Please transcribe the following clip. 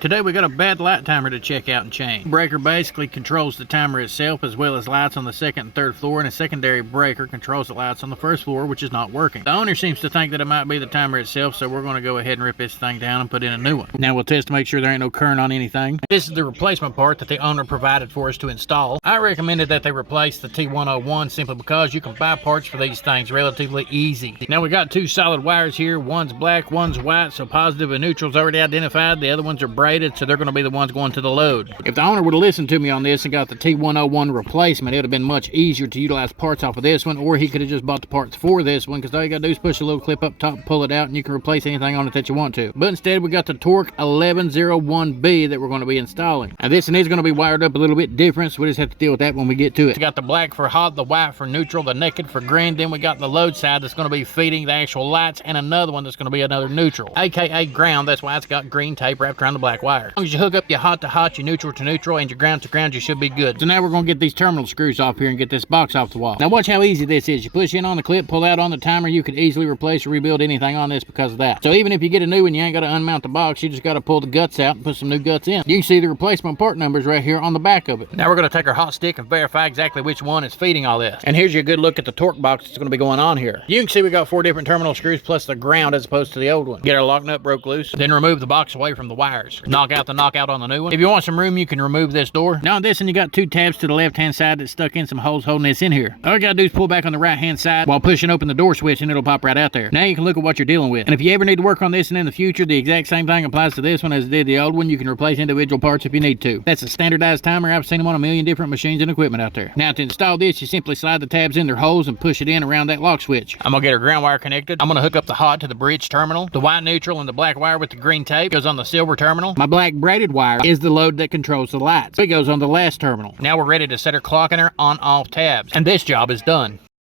Today we got a bad light timer to check out and change. Breaker basically controls the timer itself as well as lights on the second and third floor, and a secondary breaker controls the lights on the first floor, which is not working. The owner seems to think that it might be the timer itself, so we're going to go ahead and rip this thing down and put in a new one. Now we'll test to make sure there ain't no current on anything. This is the replacement part that the owner provided for us to install. I recommended that they replace the T101 simply because you can buy parts for these things relatively easy. Now we got two solid wires here. One's black, one's white, so positive and neutral's already identified. The other ones are braided, so they're going to be the ones going to the load. If the owner would have listened to me on this and got the T101 replacement, it would have been much easier to utilize parts off of this one, or he could have just bought the parts for this one, because all you got to do is push a little clip up top, pull it out, and you can replace anything on it that you want to. But instead, we got the Tork 1101B that we're going to be installing. Now this one is going to be wired up a little bit different, so we just have to deal with that when we get to it. We got the black for hot, the white for neutral, the naked for green. Then we got the load side that's going to be feeding the actual lights, and another one that's going to be another neutral, aka ground. That's why it's got green tape wrapped around the black wire. As long as you hook up your hot to hot, your neutral to neutral, and your ground to ground, you should be good. So now we're going to get these terminal screws off here and get this box off the wall. Now watch how easy this is. You push in on the clip, pull out on the timer. You could easily replace or rebuild anything on this because of that. So even if you get a new one, you ain't got to unmount the box. You just got to pull the guts out and put some new guts in. You can see the replacement part numbers right here on the back of it. Now we're going to take our hot stick and verify exactly which one is feeding all this. And here's your good look at the Tork box that's going to be going on here. You can see we got 4 different terminal screws plus the ground as opposed to the old one. Get our lock nut broke loose, then remove the box away from the wires. Knock out the knockout on the new one. If you want some room, you can remove this door. Now on this one, you got 2 tabs to the left-hand side that's stuck in some holes holding this in here. All you gotta do is pull back on the right-hand side while pushing open the door switch, and it'll pop right out there. Now you can look at what you're dealing with. And if you ever need to work on this and in the future, the exact same thing applies to this one as it did the old one. You can replace individual parts if you need to. That's a standardized timer. I've seen them on a million different machines and equipment out there. Now to install this, you simply slide the tabs in their holes and push it in around that lock switch. I'm gonna get our ground wire connected. I'm gonna hook up the hot to the bridge terminal. The white neutral and the black wire with the green tape goes on the silver terminal. My black braided wire is the load that controls the lights. It goes on the last terminal. Now we're ready to set our clock and our on-off tabs, and this job is done.